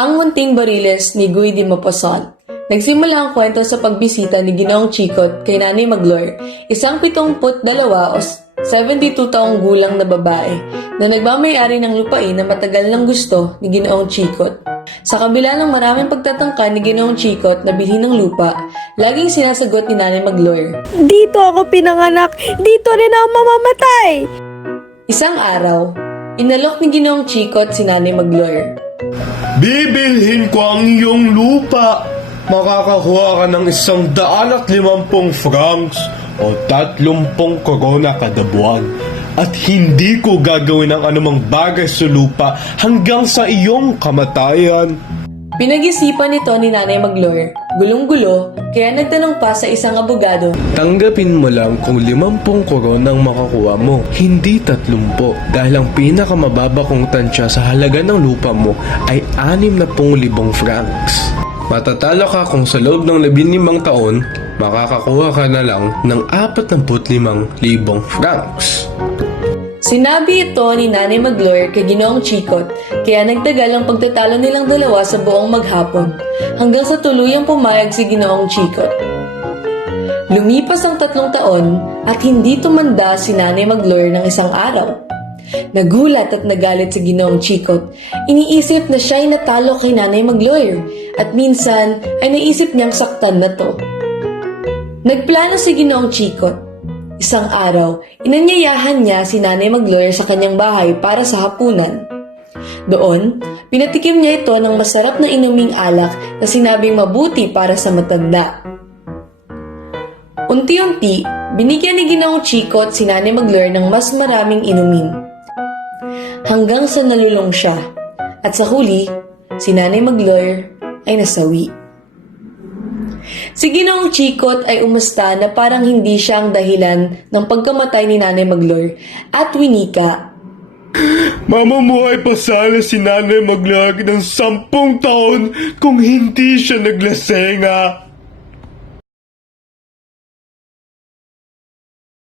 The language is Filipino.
Ang Munting Bariles ni Guy de Maupassant. Nagsimula ang kwento sa pagbisita ni Ginoong Chicot kay Nanay Magloire, isang 72 o 72 taong gulang na babae na nagmamayari ng lupain na matagal nang gusto ni Ginoong Chicot. Sa kabila ng maraming pagtatangka ni Ginoong Chicot na bilhin ng lupa, laging sinasagot ni Nanay Magloire, "Dito ako pinanganak, dito rin ako mamamatay." Isang araw, inalok ni Ginoong Chicot si Nanay Magloire. Bibilhin ko ang iyong lupa. Makakakuha ka ng 150 francs o 30 korona kada buwan. At hindi ko gagawin ang anumang bagay sa lupa hanggang sa iyong kamatayan. Pinag-isipan nito ni Nanay Magloire, gulong-gulo, kaya nagtanong pa sa isang abogado. Tanggapin mo lang kung 50 koronang makakuha mo, hindi 30, dahil ang pinakamababa kong tansya sa halaga ng lupa mo ay 60,000 francs. Matatalo ka kung sa loob ng 15 taon, makakakuha ka na lang ng 45,000 francs. Sinabi ito ni Nanay Magloire kay Ginoong Chicot, kaya nagtagal ang pagtatalo nilang dalawa sa buong maghapon, hanggang sa tuluyang pumayag si Ginoong Chicot. Lumipas ang 3 taon at hindi tumanda si Nanay Magloire ng isang araw. Nagulat at nagalit si Ginoong Chicot. Iniisip na siya'y natalo kay Nanay Magloire at minsan ay naisip niyang saktan na to. Nagplano si Ginoong Chicot. Isang araw, inanyayahan niya si Nanay Magloire sa kanyang bahay para sa hapunan. Doon, pinatikim niya ito ng masarap na inuming alak na sinabing mabuti para sa matanda. Unti-unti, binigyan ni Ginoong Chicot si Nanay Magloire ng mas maraming inumin. Hanggang sa nalulong siya, at sa huli, si Nanay Magloire ay nasawi. Si Ginoong Chicot ay umusta na parang hindi siya ang dahilan ng pagkamatay ni Nanay Magloire at winika, Mamumuhay pa sana si Nanay Magloire ng 10 taon kung hindi siya naglasenga.